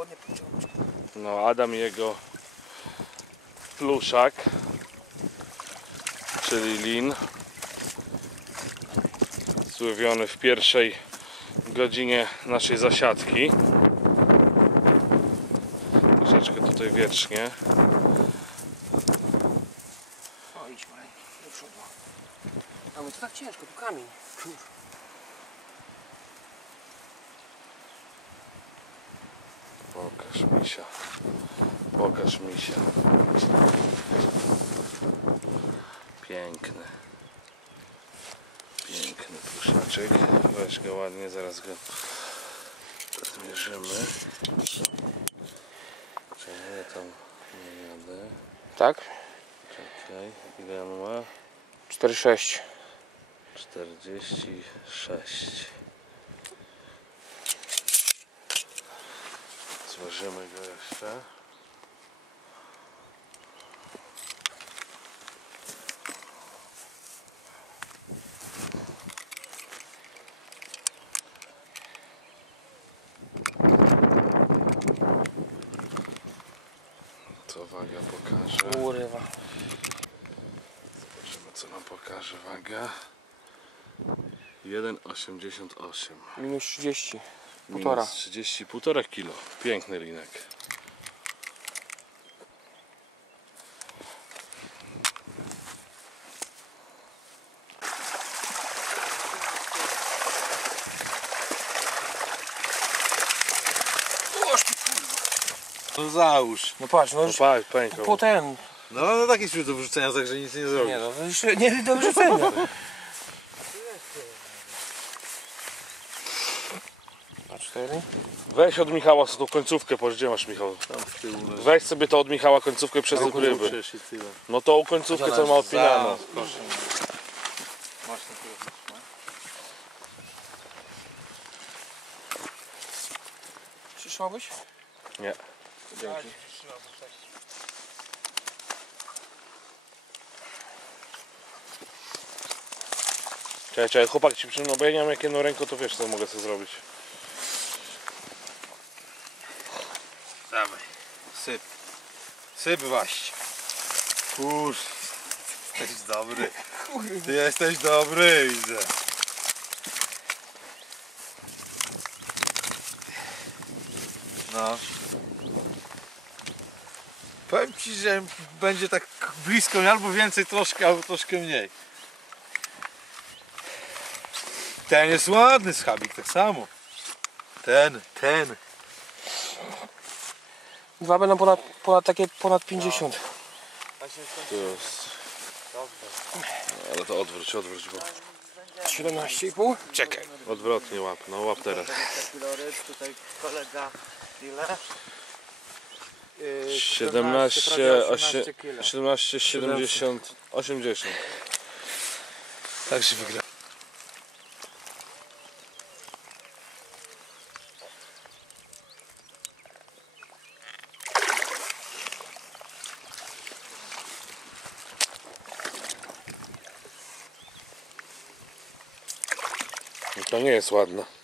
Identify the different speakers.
Speaker 1: ładnie pociągnąć.
Speaker 2: No, Adam i jego pluszak, czyli lin, złowiony w pierwszej godzinie naszej zasiadki. Troszeczkę tutaj wiecznie.
Speaker 1: O, idź maleńki, do przodu. A no to tak ciężko, tu kamień. Kur.
Speaker 2: Pokaż misia. Pokaż misia. Piękny. Piękny pluszaczek. Weź go ładnie, zaraz go zmierzymy. Czekaj, ja tam nie jadę.
Speaker 1: Tak?
Speaker 2: Czekaj, ile on ma?
Speaker 1: 4,6.
Speaker 2: 46. Zważymy go jeszcze. Co waga pokaże?
Speaker 1: Urywa.
Speaker 2: Zobaczymy co nam pokaże waga. 1,88
Speaker 1: Minus 30. Półtora.
Speaker 2: 30, półtora kilo. Piękny linek.
Speaker 3: No załóż.
Speaker 1: No patrz, no,
Speaker 2: no patrz, pękał.
Speaker 1: po ten.
Speaker 3: No, no, no taki śród do wrzucenia, także nic nie zrobisz.
Speaker 1: Nie no, już nie do wrzucenia. 4.
Speaker 2: Weź od Michała tą końcówkę, patrz gdzie masz Michał. Weź sobie to od Michała końcówkę przez ryby. No tą końcówkę co ma odpinano.
Speaker 1: Przyszłabyś?
Speaker 2: Nie.
Speaker 1: Dzięki.
Speaker 2: Czekaj, czekaj, chłopak ci przyjmę, bo ja nie mam jakie no ręko, to wiesz co mogę sobie zrobić.
Speaker 3: Dawaj. Syp. Syp właśnie. Kurz. Jesteś dobry. Ty jesteś dobry, widzę. No. Powiem ci, że będzie tak blisko, albo więcej troszkę, albo troszkę mniej. Ten jest ładny schabik, tak samo. Ten, ten.
Speaker 1: Dwa będą ponad, ponad takie ponad 50.
Speaker 2: To jest... Ale to odwróć, odwróć, bo
Speaker 1: 17,5?
Speaker 2: Czekaj. odwrotnie łap, no łap teraz.
Speaker 4: Filoryb, tutaj kolega ile? Yy,
Speaker 2: 17,
Speaker 4: prawie
Speaker 2: 8,
Speaker 4: 18 kilo.
Speaker 2: 17, 70, 80.
Speaker 3: Tak się wygra.
Speaker 2: To nie jest ładne.